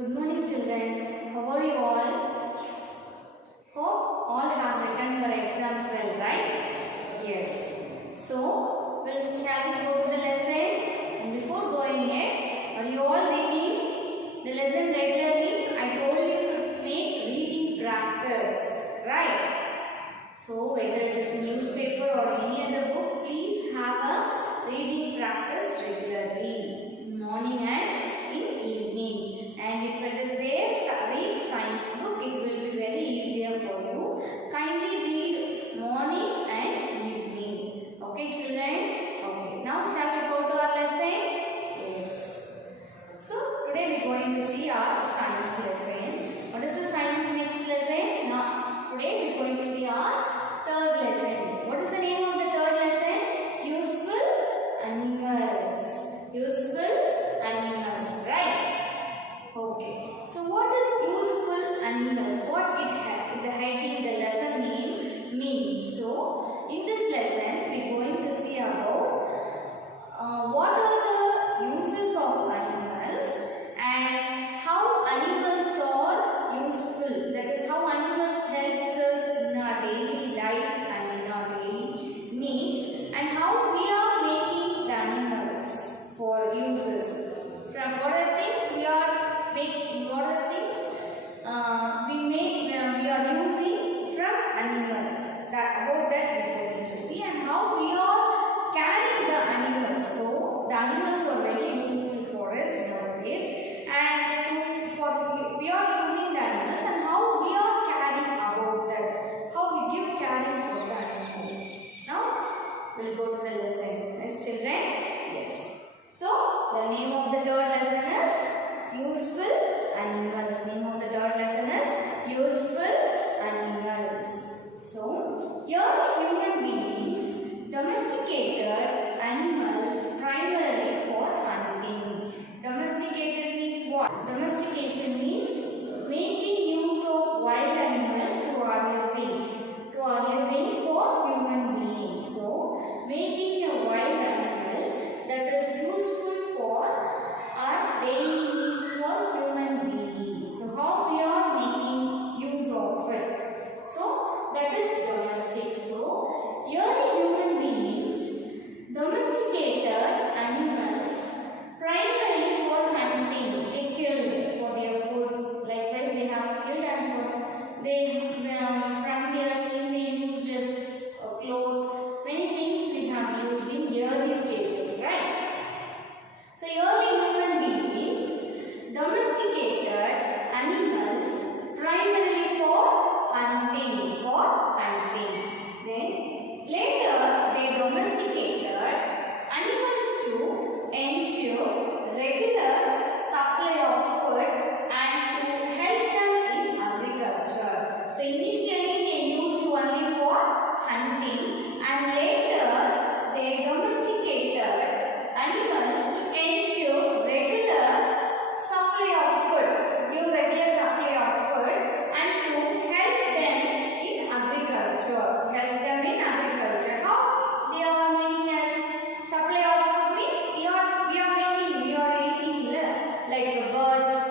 Good morning children. How are you all? Hope all have written your exams well, right? Yes. So, shall we go to the lesson? And before going it, are you all reading the lesson regularly? I told you to make reading practice, right? So, whether it is newspaper or any other book, please have a reading practice regularly, morning and in evening. And if it is there, read science book, it will be very easier for you. Kindly read morning and evening. Okay children? Okay. Now shall we go to our lesson? Yes. So today we are going to see our science lesson. What is the science next lesson? Now today we are going to see our third lesson. What is the name of the third lesson? Useful animals. Useful animals, right? Okay. So what is useful animals? What the heading, the lesson name means. So in this lesson we are going to see about what are the uses of animals and how animals are useful. That is how animals helps us in our daily life and in our daily needs, and how we are making the animals for uses. From what are things we are making, what are things we are using from animals. About that we are going to see, and how we are caring the animals. So the animals are very useful for us nowadays, and we are using the animals and how we are caring about that, how we give caring for the animals. Now we will go to the lesson. Yes children? Yes. So the name of the third lesson is useful animals. Name of the third lesson is useful animals. So here human beings domesticated animals primarily for hunting. Domesticated means what? Domestication means making use of wild animals to our living for human beings. So making a wild animal that is useful for our daily needs for human beings. So how we are making use of it? So that is domestic. So here human beings domesticated animals primarily for hunting. They kill for their food. Likewise they have killed, and from their skin they used as cloth. Many things we have used in early stages, right? So early human beings domesticated animals primarily for hunting. Then later they domesticated animals to ensure regular supply of food and to help them in agriculture. So initially they used only for hunting, and later they domesticated animals to ensure regular supply of food, give regular supply of food, and to help them in agriculture. How they are making us supply of food means we are eating like birds.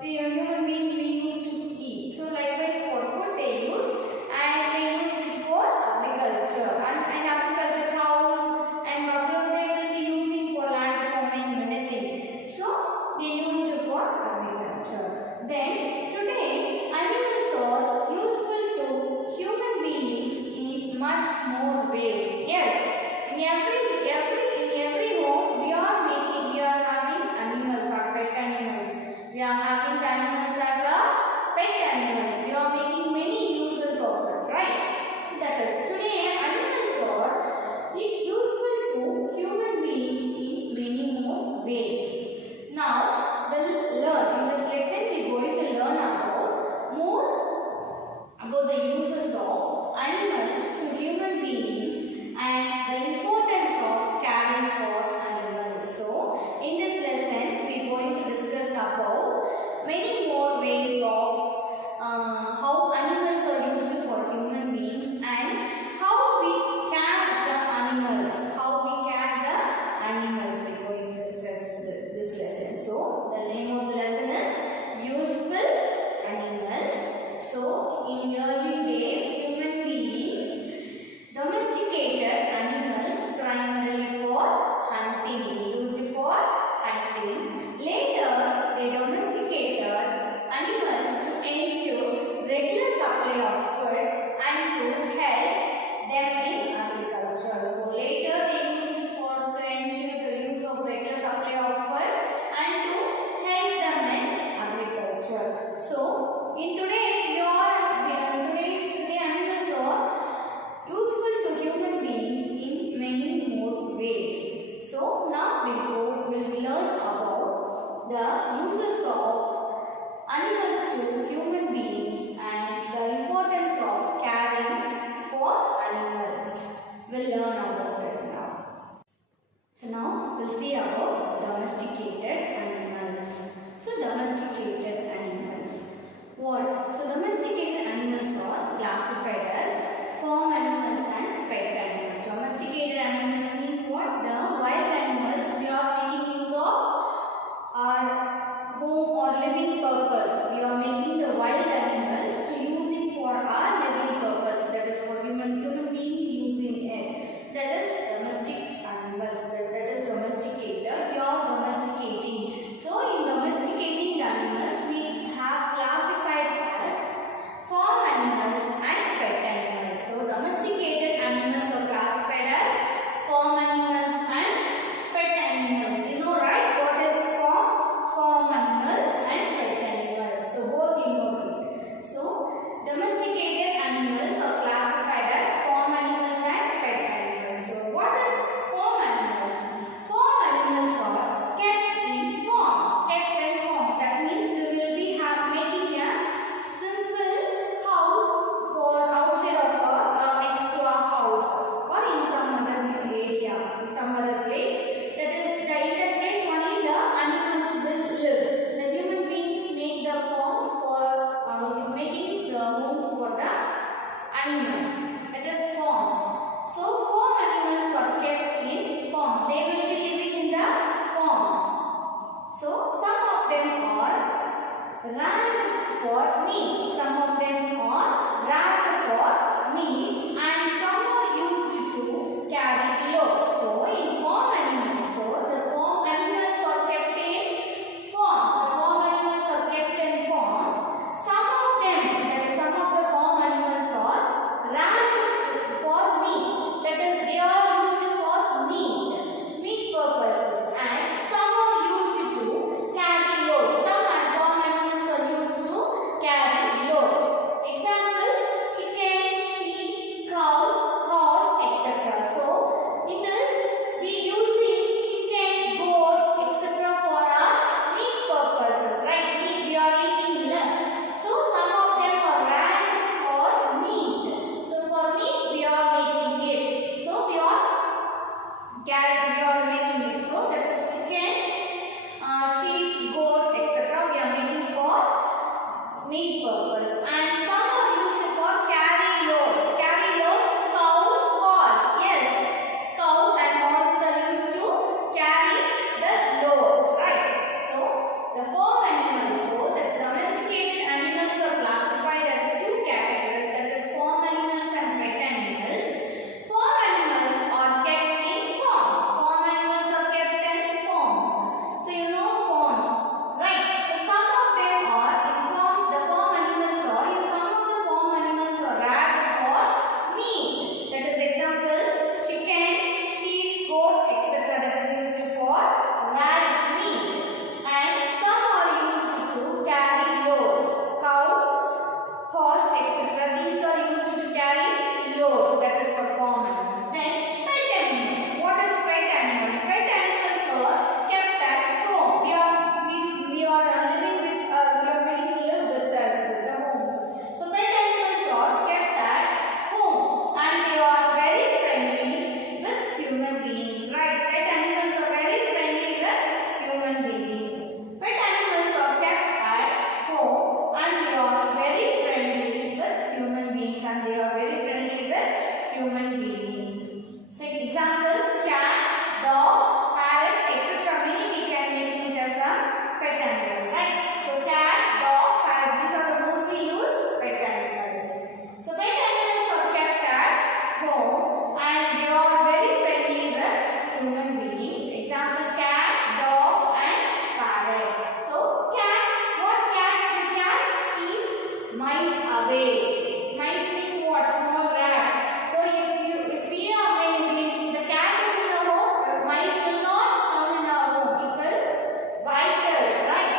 The human beings we used to eat. So likewise for food they used, and they used it for agriculture. And agriculture, cows and buffaloes they will be using for land farming, many things. So they used it for agriculture. Then today animals are useful to human beings in much more ways. Yes, in every home we are having animals, our pet animals. We are having the animals as a pet animals. We are making many uses of it, right? So that is, today animals are useful to human beings in many more ways. Now we'll learn in this lesson. We are going to learn about the uses of animals to human beings and the importance of caring for animals. So in this lesson we are going to discuss about many more ways of how animals are used for human beings and how we care the animals. We are going to discuss this lesson. So the name of the lesson is So in today's animals are useful to human beings in many more ways. So now we'll learn about the uses of animals to human beings and the importance of caring for animals. We'll learn about it now. So now we'll see about domesticated animals. So domesticated animals. What? So domesticated animals are classified as farm animals and pet animals. Domesticated animals means what? The wild animals we are making use of our home or living purpose. We are making the wild animals to use it for our living purpose. That is for human beings using it. That is domestic animals. That is domesticated. We are domesticating. So in domesticating the animals, we have classified as farm animals and pet animals. So domesticated animals are classified as farm animals and pet animals. You know, right? What is farm animals and pet animals? So both you know it. So domesticated animals are classified as farm animals and pet animals. So what is farm animals? Farm animals are kept in farms. Kept in farms. That means we will be making a simple house for outside of next to our house or in some other area, in some other place. That is the in that place only the animals will live. The human beings make the farms for making the homes for the animals. That is farms. So farm animals are kept in farms. They will be living in the farms. So some of them are ran for meat. Some of them are ran for meat and some are used to carry loads. So in farm animals, so the farm animals are kept in farms. The farm animals are kept in farms. Some of them, that is some of the farm animals are ran for meat. That is they are used for meat purposes, and some are used to carry loads. Some farm animals are used to carry loads. Example: chicken, sheep, cow, horse, etc. So in this we using chicken, goat, etc. for our meat purposes, right? Meat we are eating them. So some of them are ran for meat. So for meat we are making it. So we are making it. So that is chicken, sheep, goat, etc. We are making for meat purpose. And some are used for carry loads. Carry loads, cow, horse. Yes, cow and horses are used to carry the loads, right? So the farm animals. So the domesticated animals are classified as two categories. That is farm animals and pet animals. Farm animals are kept in farms. Farm animals are kept in farms. So you know farms, right? So some of them are in farms. The farm animals are in some of the farm animals are reared for meat. That is example: chicken, sheep, goat, etc. That is used for reared meat. And some are used to carry loads. Cow, horse, etc. These are used to carry loads. That is for farm animals. Then pet animals. What is pet animals? Pet animals are kept at home. We are living with we are going to live with us with the homes. So pet animals are kept at home and they are very friendly with human beings. Right? Pet animals are very friendly with human beings. Pet animals are kept at home and they are very friendly with human beings and they are very friendly with human beings. So example: cat, dog, parrot, etc. Many we can make it as a pet animal, right? So cat, dog, parrot, these are the mostly used pet animals. So pet animals are kept at home and they are very friendly with human beings. Example: cat, dog and parrot. So cat, what cats do? Cats keep mice away. Mice means what? Small rat. So if we are when the cat is in the home, mice will not come in our home. It will bite us, right?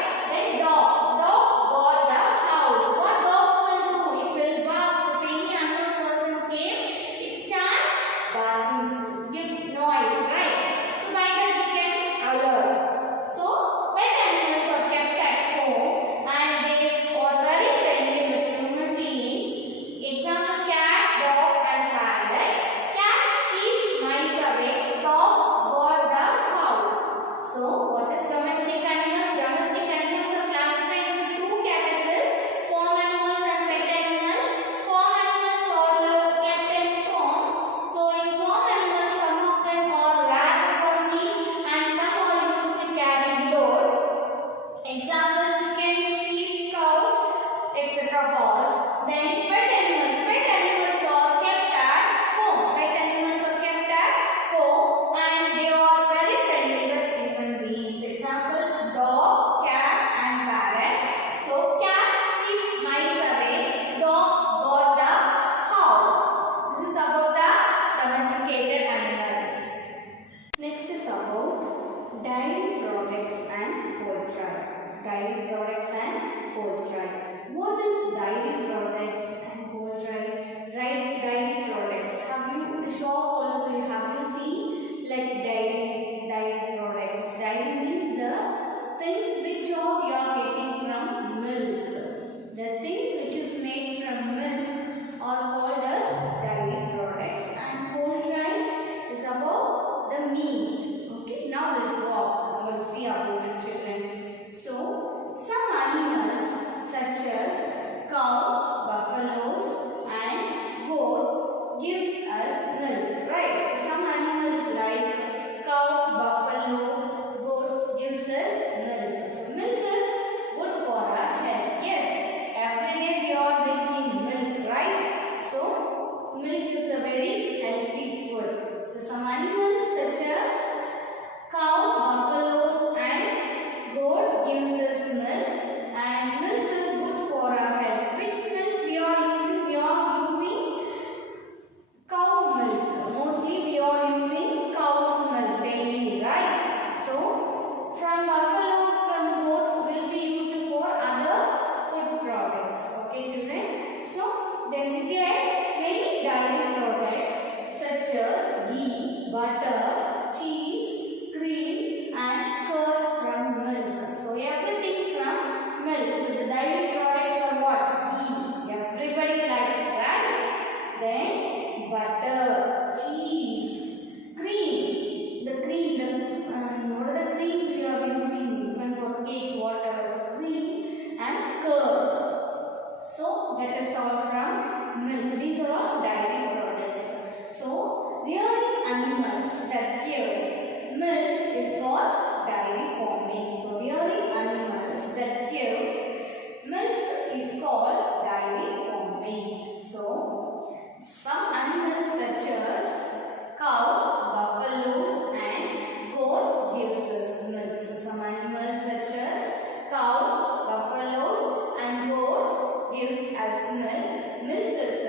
that is all from milk. These are all dairy products. So, rearing animals that give milk is called dairy farming. So, rearing animals that give milk is called dairy farming. So, some animals such as cow, buffaloes and goats gives us milk. So, some animals such as cow, buffaloes and goats gives us milk. Milk is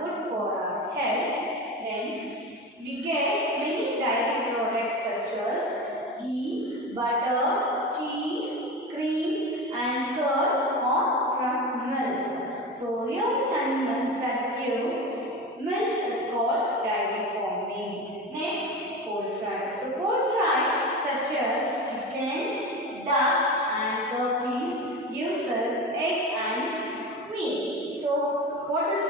good for our health. Then we get many dairy products such as ghee, butter, cheese, cream and curd are from milk. So rearing animals that give milk is called dairy farming. Next, poultry. So poultry such as chicken, ducks and turkeys gives us egg and meat. So what is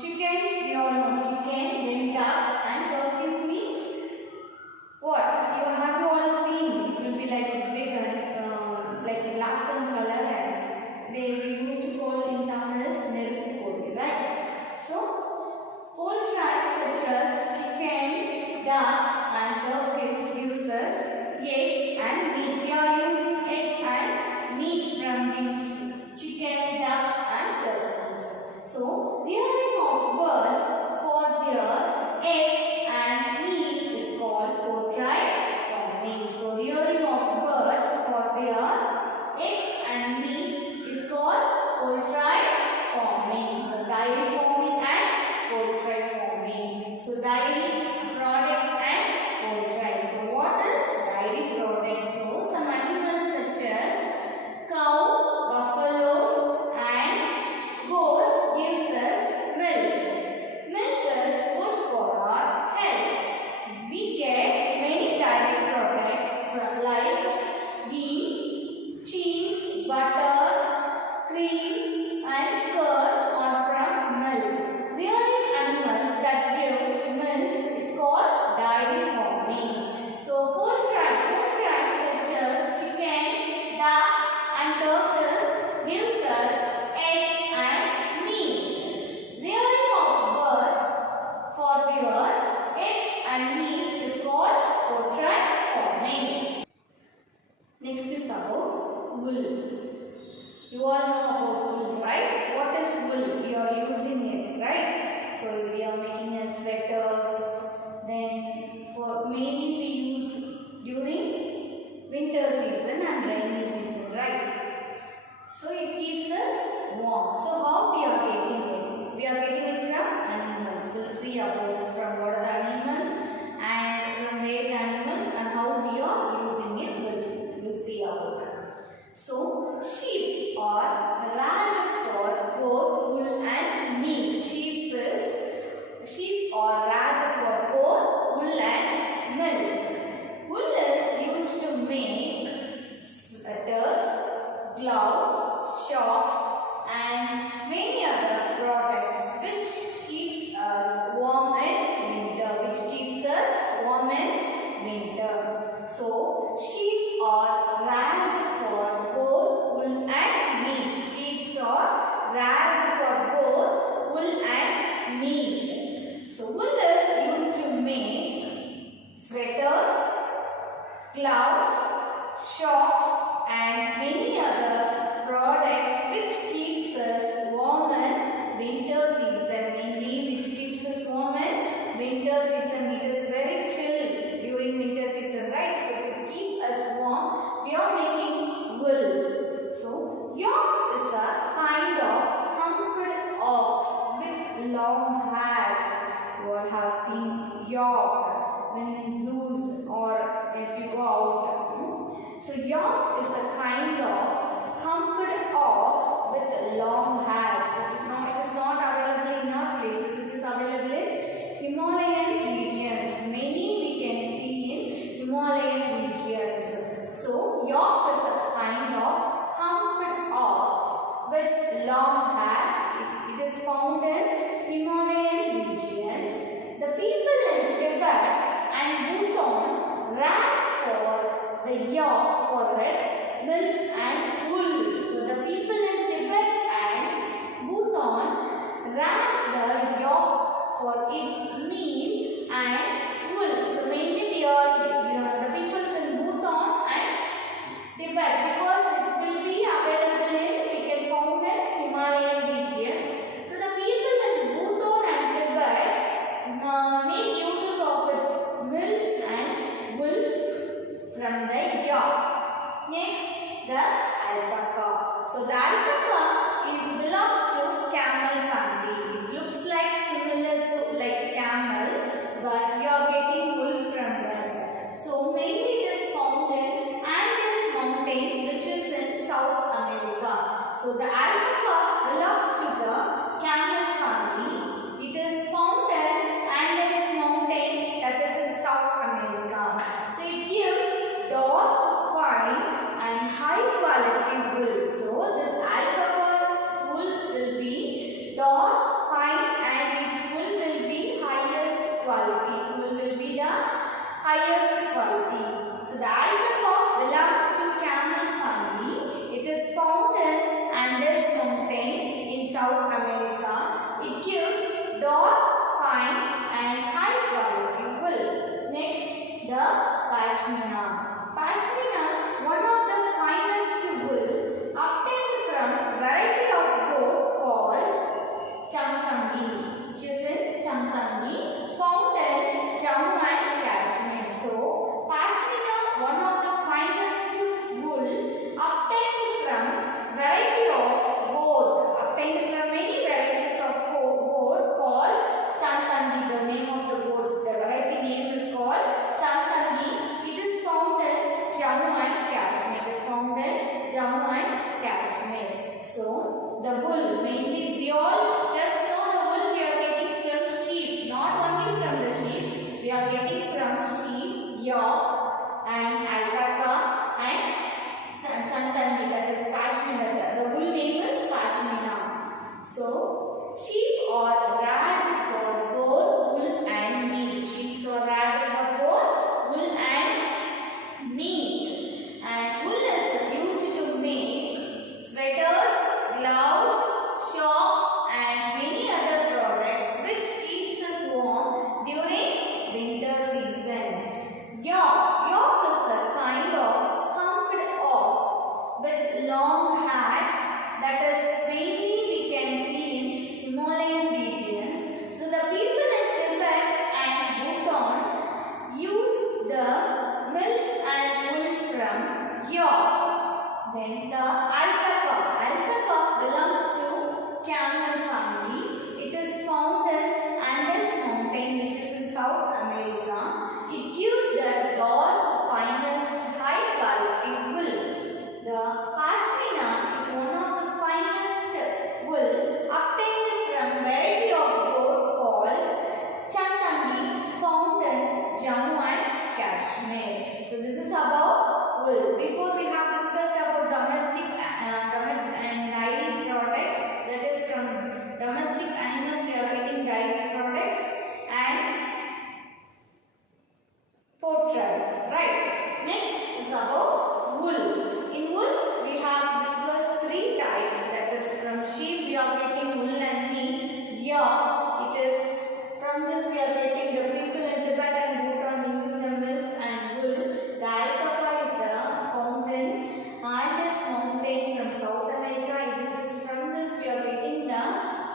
chicken? We all know chicken, then ducks and turkeys means what? Have you all seen? It will be like big and like black in color, and they used to call in Tamil as nerukku, right? So poultry such as chicken, ducks and turkeys gives us egg and meat. We are using egg and meat from these chicken, ducks and turkeys. So rearing of birds for their eggs and meat is called poultry farming. So rearing of birds for their eggs and meat is called poultry farming. So dairy farming and poultry farming. So dairy products and poultry. So what is dairy products? So some animals such as cow, buffaloes and goats gives us milk. Milk is good for our health. We get many dairy products like ghee, cheese, butter, cream and curd are from milk. Rearing animals that give milk is called dairy farming. So poultry such as chicken, ducks and turtles gives us egg and meat. Rearing of birds for their egg and meat is called poultry farming. Next is about wool. You all know about wool, right? What is wool? We are using it, right? So we are making a sweaters. Then for mainly we use during winter season and rainy season, right? So it keeps us warm. So how we are getting it? We are getting it from animals. We'll see about from what are the animals and from where the animals and how we are using it. We'll see about that. So sheep are reared for both wool and meat. Sheep are reared for both wool and milk. Wool is used to make sweaters, gloves, socks and many other products which keeps us warm in winter. So sheep are reared for both wool and meat. Sheep are reared for both wool and meat. So wool is used to make sweaters, gloves, socks and many other products which keeps us warm in winter season. Mainly which keeps us warm in winter season. It is very chill during winter season, right? So to keep us warm, we are making wool. So yoke is a kind of humped ox with long hairs. You all have seen yoke when in zoos or if you go out. So yoke is a kind of humped ox with long hairs. Now it is not available in our places. It is available in Himalayan regions. Many we can see in Himalayan regions. So yoke is a kind of humped ox with long hair. It is found in Himalayan regions. The people in Tibet and Bhutan ran for the yoke for its milk and wool. So the people in Tibet and So the alpaca belongs to camel family. It looks like similar to like camel, but you are getting wool from that. So mainly it is found in Andes mountain, which is in South America. So the alpaca belongs to the camel family. It is found in Andes mountain, that is in South America. So it gives dark, fine and high quality wool. So this alpaca's wool will be dark, fine and its wool will be highest quality. Its wool will be the highest quality. So the alpaca belongs to camel family. It is found in Andes mountain in South America. It gives dark, fine and high quality wool. Next, the pashmina. Pashmina, one of the finest wool obtained from variety of goat called Champanggi, which is in Champanggi, found in Jammu and Kashmir. So, pashmina, one of the finest wool obtained from variety of goat, obtained from many varieties of goat called Champanggi. The name of the goat, the variety name is called Champanggi. It is found in Jammu and Kashmir. It is found in Jammu and Kashmir. So, the wool, mainly we all just know the wool we are getting from sheep, not only from the sheep, we are getting from sheep, yak and alpaca and Champanggi, that is pashmina. The wool name is pashmina. So, sheep are reared for both wool and meat. Sheep are reared for both wool and meat. And wool is used to make sweaters, gloves, shocks and many other products which keeps us warm during winter season. Yak is a kind of humped ox with long hats that is mainly we can see in Himalayan regions. So the people in Tibet and Bhutan use the milk and wool from yak. Then the alpaca. Alpaca belongs to camel family. It is found in Andes mountain, which is in South America. It gives the dark, finest, high quality wool. The pashmina is one of the finest wool obtained from variety of goat called Champanggi, found in Jammu and Kashmir. So this is about wool. Before we have discussed about domestic and dairy products, that is from domestic animals we are getting dairy products and poultry, right? Next is about wool. In wool we have discussed three types, that is from sheep we are getting wool and meat. Yak, it is from this we are getting the people in Tibet and Bhutan using the milk and wool. The alpaca is found in Andes mountain from South America. This is from this we are getting the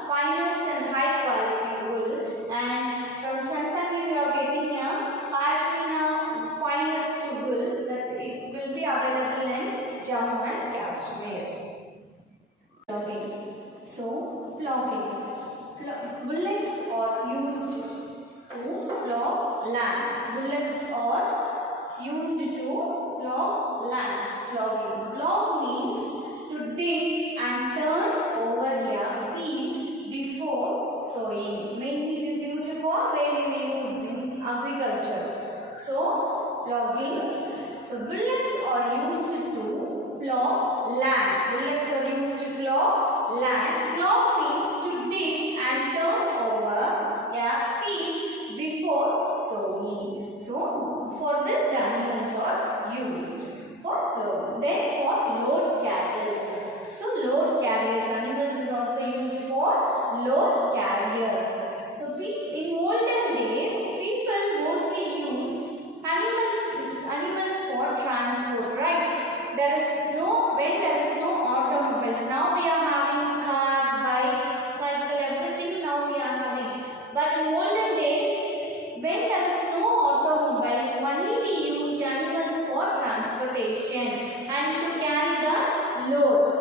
finest and high quality wool, and from Champanggi we are getting a pashmina finest wool that it will be available in Jammu and Kashmir. Ploughing. So ploughing. Bullocks are used to plough land. Bullocks are used to plough lands. Ploughing. Plough means to dig and turn over a field before sowing. Mainly it is used for where we use in agriculture. So ploughing. So bullocks are used to plough land. Bullocks are used to plough land. Plough means to dig and turn over a field before sowing. So for this the animals are used for plough. Then for load carriers. So load carriers, animals is also used for load carriers. So in olden days people mostly used animals for transport, right? When there is no automobiles. Now we are having car, bike, cycle, everything now we are having. But in olden days, when there is no automobiles, only we used animals for transportation and to carry the loads.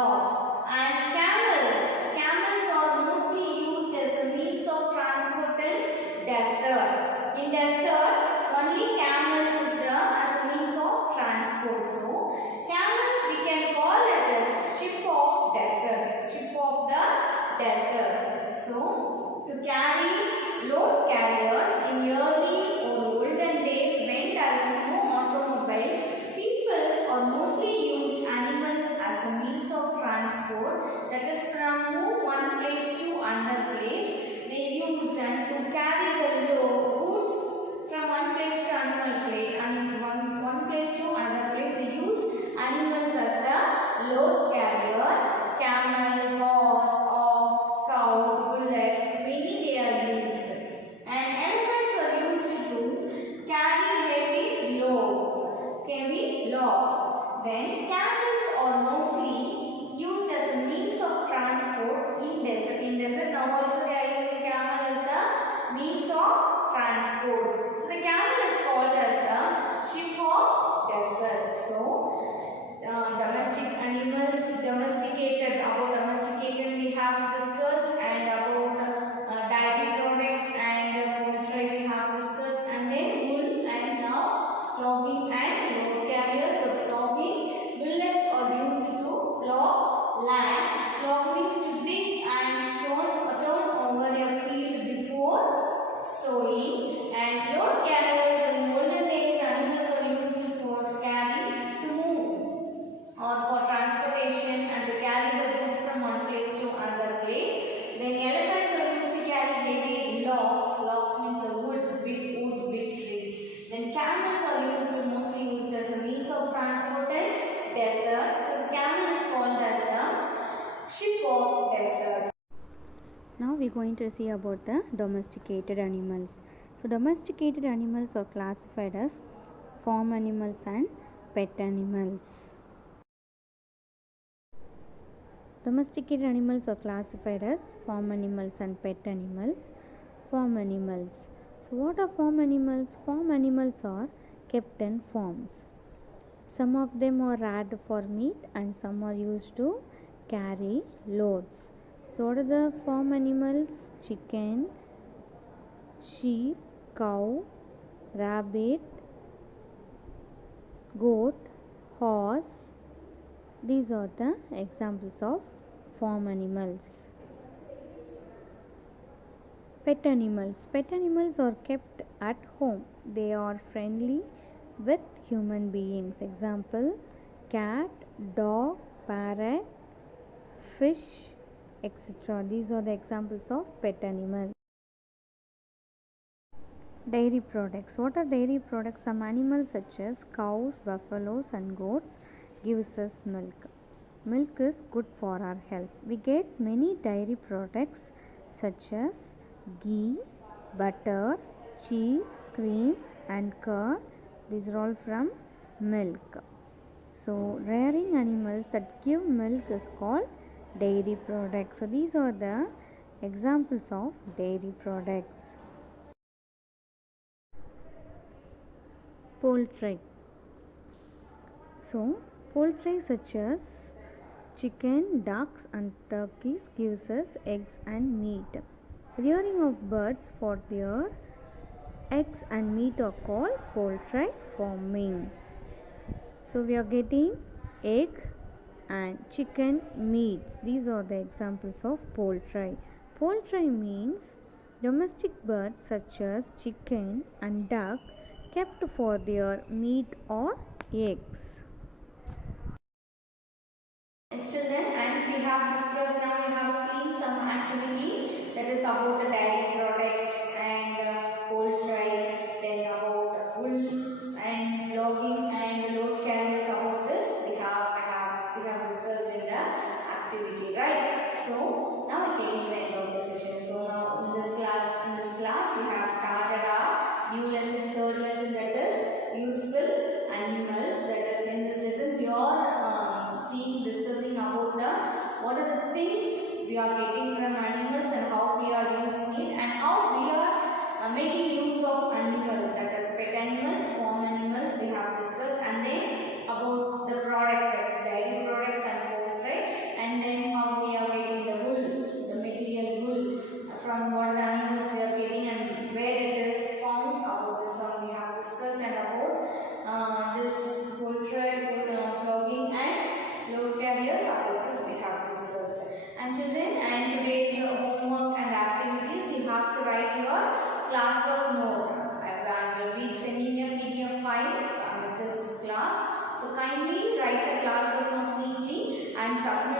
logs. And camels. Camels are mostly used as a means of transport in desert. In desert, only camels is there as a means of transport. So, camel we can call it as ship of desert. Ship of the desert. So, to carry load carriers in early or olden days when there is no automobile, people are mostly used animals as a means of transport, that is from move one place to another place. They used and to carry the goods from one place to another place and one place to another place. They used animals as the load carrier. Camel, horse, ox, cow, bullocks, many they are used. And elephants are used to carry heavy loads. Then camels are mostly used as a means of transport in desert. In desert now also they are using camel as a means of transport. So the camel is called as the ship of desert. So domesticated we have discussed, and about dairy products and poultry we have discussed, and then wool, and now ploughing and road carriers. The ploughing, bullocks are used to plough land. Plough means to dig and turn over a field before sowing. And load carriers, in olden days animals are used for carry, to move or for transportation and to carry the goods from one place to another place. Then elephants are used to carry heavy logs. Logs means a big tree. Then camels are mostly used as a means of transport in desert. So camel is called as the ship of desert. Now we are going to see about the domesticated animals. So domesticated animals are classified as farm animals and pet animals. Domesticated animals are classified as farm animals and pet animals. Farm animals. So what are farm animals? Farm animals are kept in farms. Some of them are reared for meat and some are used to carry loads. So what are the farm animals? Chicken, sheep, cow, rabbit, goat, horse. These are the examples of farm animals. Pet animals. Pet animals are kept at home. They are friendly with human beings. Example: cat, dog, parrot, fish, etc. These are the examples of pet animals. Dairy products. What are dairy products? Some animals such as cows, buffaloes and goats gives us milk. Milk is good for our health. We get many dairy products such as ghee, butter, cheese, cream and curd. These are all from milk. So rearing animals that give milk is called dairy products. So these are the examples of dairy products. Poultry. So poultry such as chicken, ducks and turkeys gives us eggs and meat. Rearing of birds for their eggs and meat are called poultry farming. So we are getting egg and chicken meats. These are the examples of poultry. Poultry means domestic birds such as chicken and duck kept for their meat or eggs. Children, and we have discussed, now we have seen some activity that is about the dairy products and poultry, then about wool and logging and load carriers. About this we have discussed in the activity, right? So now we came to the end of the session. So now in this class we have started our new lesson, third lesson, that is useful animals. That is, in this lesson we are discussing about what are the things we are getting from animals and how we are using it, and how we are making use of animals, that is pet animals, farm animals we have discussed, and then about the products, that is dairy products and poultry, And children, and today's homework and activities, you have to write your classwork note. I will be sending a PDF file with this class. So kindly write the classwork note neatly and submit